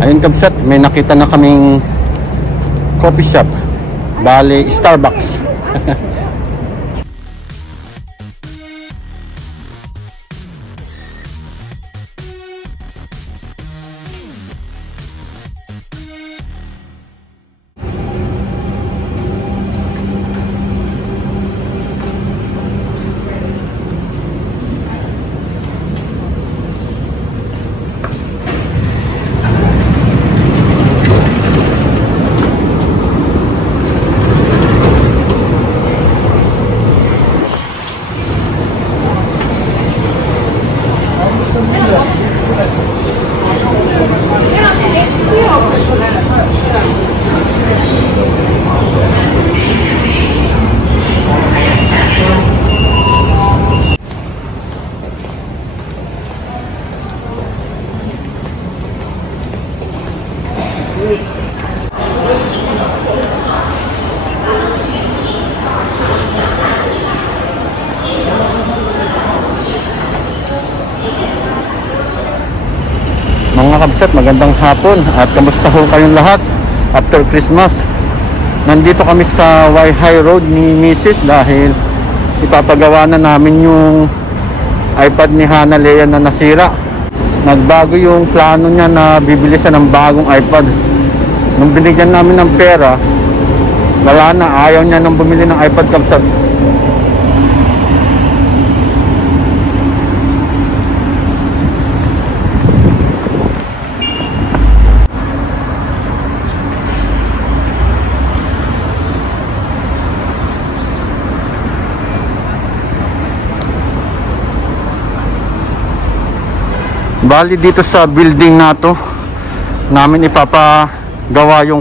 Ayun kabsat, may nakita na kaming coffee shop. Bale, Starbucks. Mga kabsat, magandang hapon at kamusta ho kayong lahat after Christmas. Nandito kami sa Waihai Road ni Mrs. dahil ipapagawa na namin yung iPad ni Hana Lea na nasira. Nagbago yung plano niya na bibili siya ng bagong iPad. Nung binigyan namin ng pera, wala na, ayaw niya nang bumili ng iPad kabsat. Bali dito sa building na to namin ipapagawa yung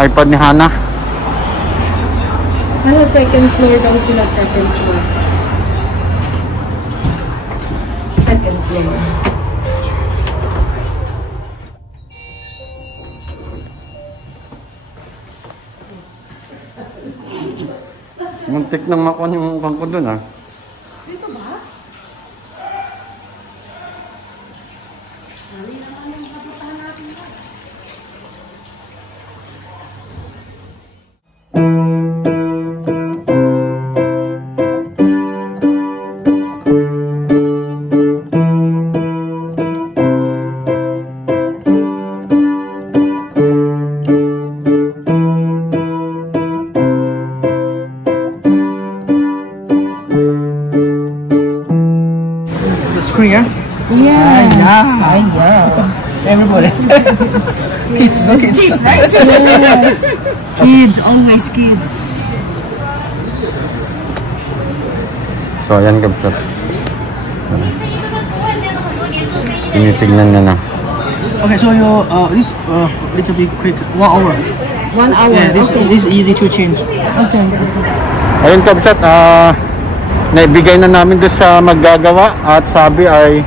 iPad ni Hana. Nasa second floor daw sila, second floor. Second floor. Muntik nang makuha yung mukhang ko dun ah. Dito ba? Korea? Yes. Everybody. Kids, no kids. Kids, right? Yes. Kids, always kids. So ayan kabsat, tinitignan niya na. Okay, so you this little bit quick 1 hour. 1 hour. Yeah, this okay. this easy to change. Okay. Ayun kabsat, naibigay na namin doon sa maggagawa at sabi ay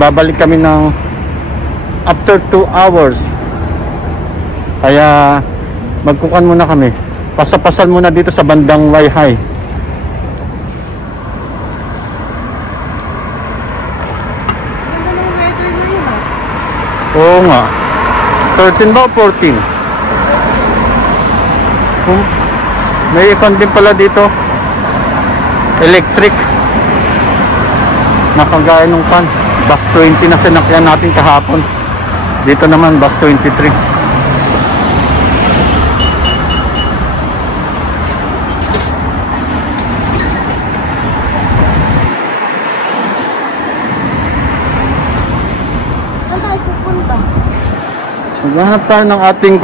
babalik kami ng after 2 hours. Kaya magkukan muna kami, pasapasal muna dito sa bandang Waihai. Oo nga, 13 ba o 14? May ikon din pala dito, electric, nakagaya nung bus 20 na sinakyan natin kahapon. Dito naman bus 23. Maghanap tayo ng ating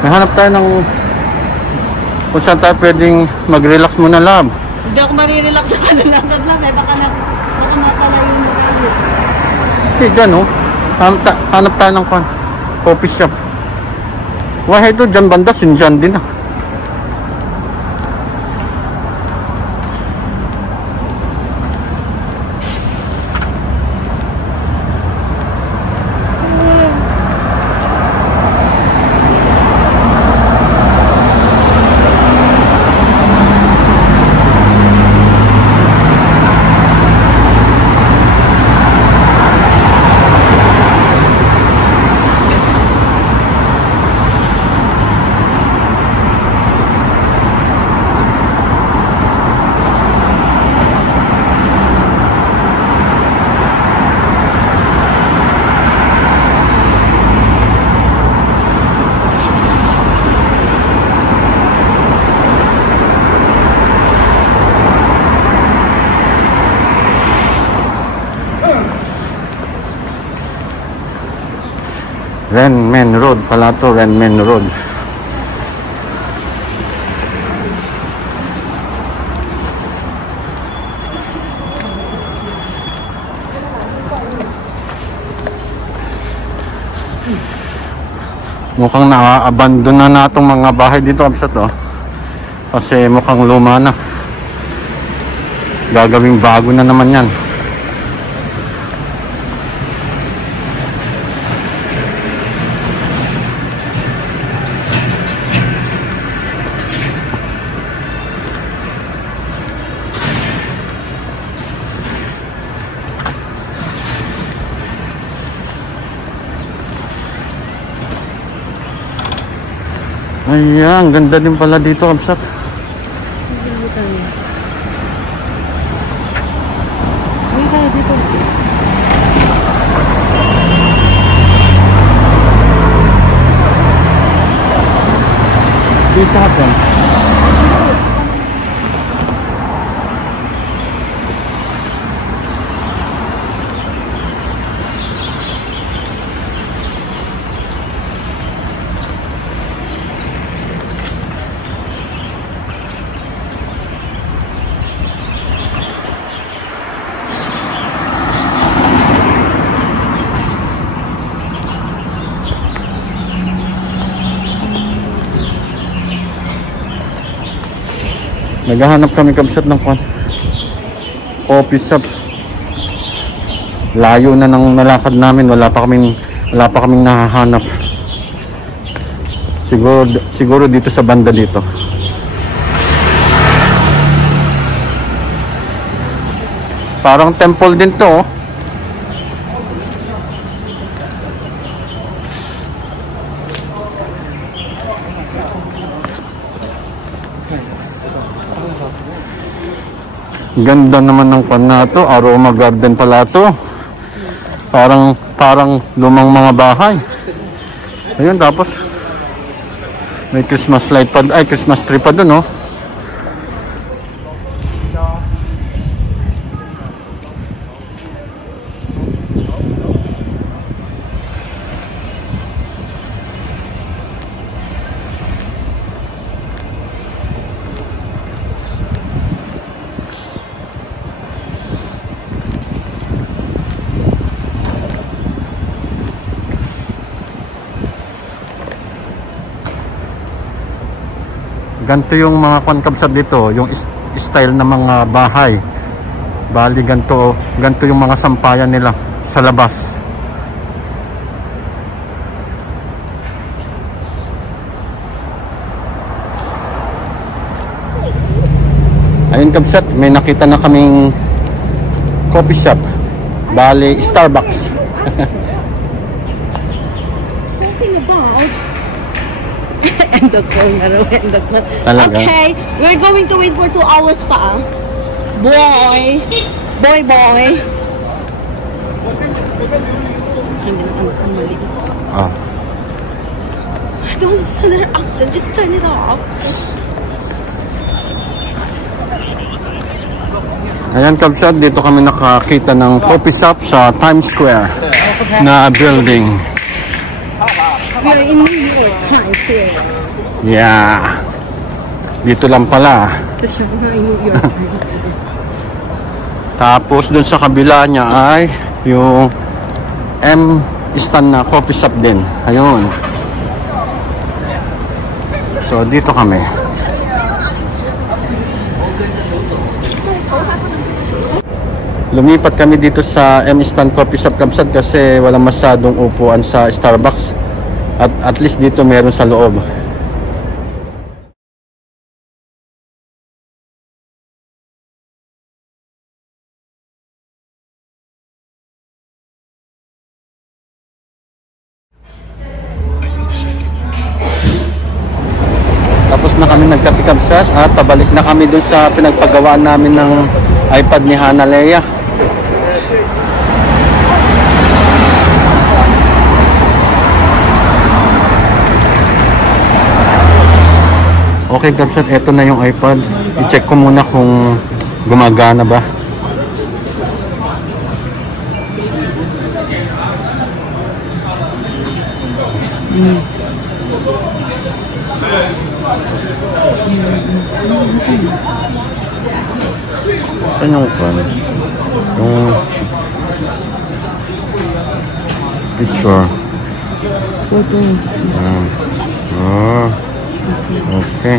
Maghanap tayo ng kung saan tayo pwedeng mag-relax muna, lab. Hindi ako marirelax sa kanila agad lang eh. Baka mapalayo na tayo. Hindi, dyan oh. Hanap tayo ng coffee shop. Wahay ito, dyan banda, sinjan din ah. Renmen Road pala to, Renmen Road. Mukhang na-abandon na itong mga bahay dito sa to. Kasi mukhang luma na. Gagawing bago na naman yan. Ayan, ganda din pala dito, Kamsat. Bisa happen. Naghahanap kami, Kamsat, ng coffee shop. Layo na ng nalakad namin, wala pa kaming nahahanap. Siguro dito sa banda dito. Parang temple din to, oh. Ganda naman ng pan na to, aroma garden pala to. Parang lumang mga bahay. Ayun, tapos may Christmas light pa, ay Christmas tree pa dun, oh. Ganto yung mga Kamsat dito, yung style ng mga bahay. Bali ganto yung mga sampayan nila sa labas. Ayun, Kamsat, may nakita na kaming coffee shop. Bali Starbucks. Talking about end of corner, end of corner. Talaga? Okay, we're going to wait for 2 hours pa. Boy. Ah. Don't listen to their accent, just turn it off. Ayan, Kamsat, dito kami nakakita ng coffee shop sa Times Square na building. We are in New York, Times Square. Yeah. Dito lang pala. The Shanghai, New York. Tapos dun sa kabila niya ay yung M stand na coffee shop din. Ayun. So dito kami. Lumipat kami dito sa M stand coffee shop, Kamsat, kasi walang masyadong upuan sa Starbucks. At least dito meron sa loob. Tapos na kami nagkape, Kamsat, at pabalik na kami dun sa pinagpagawaan namin ng iPad ni Hana Leia. Okay, Kamsat, eto na yung iPad. I-check ko muna kung gumagana ba. Ano yung fan? Yung picture. Photo. Okay.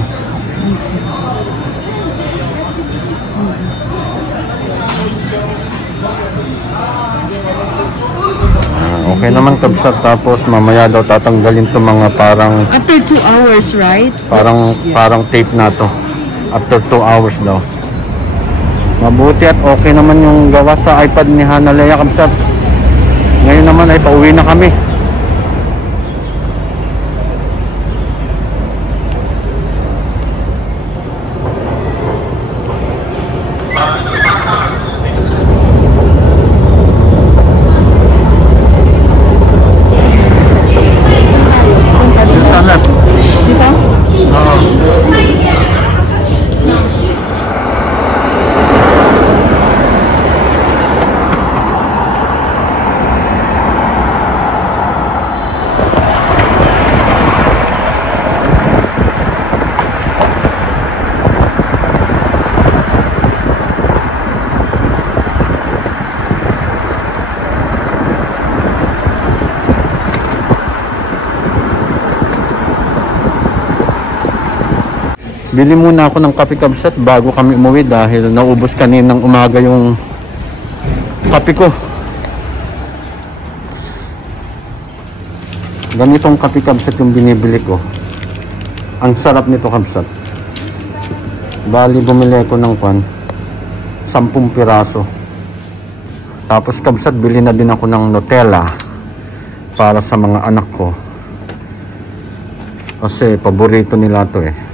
Okay naman kabsat, tapos mamaya daw tatanggalin to mga parang After 2 hours, right? Yes. Parang tape na to. After 2 hours daw. Mabuti at okay naman yung gawa sa iPad ni Hana Leia kabsat. Ngayon naman ay pauwi na kami. Bili muna ako ng kape kabsat bago kami umuwi dahil naubos kaninang umaga yung kape ko. Ganitong kape kabsat yung binibili ko. Ang sarap nito kabsat. Bali bumili ko ng 10 piraso. Tapos kabsat bili na din ako ng Nutella para sa mga anak ko. Kasi paborito nila to eh.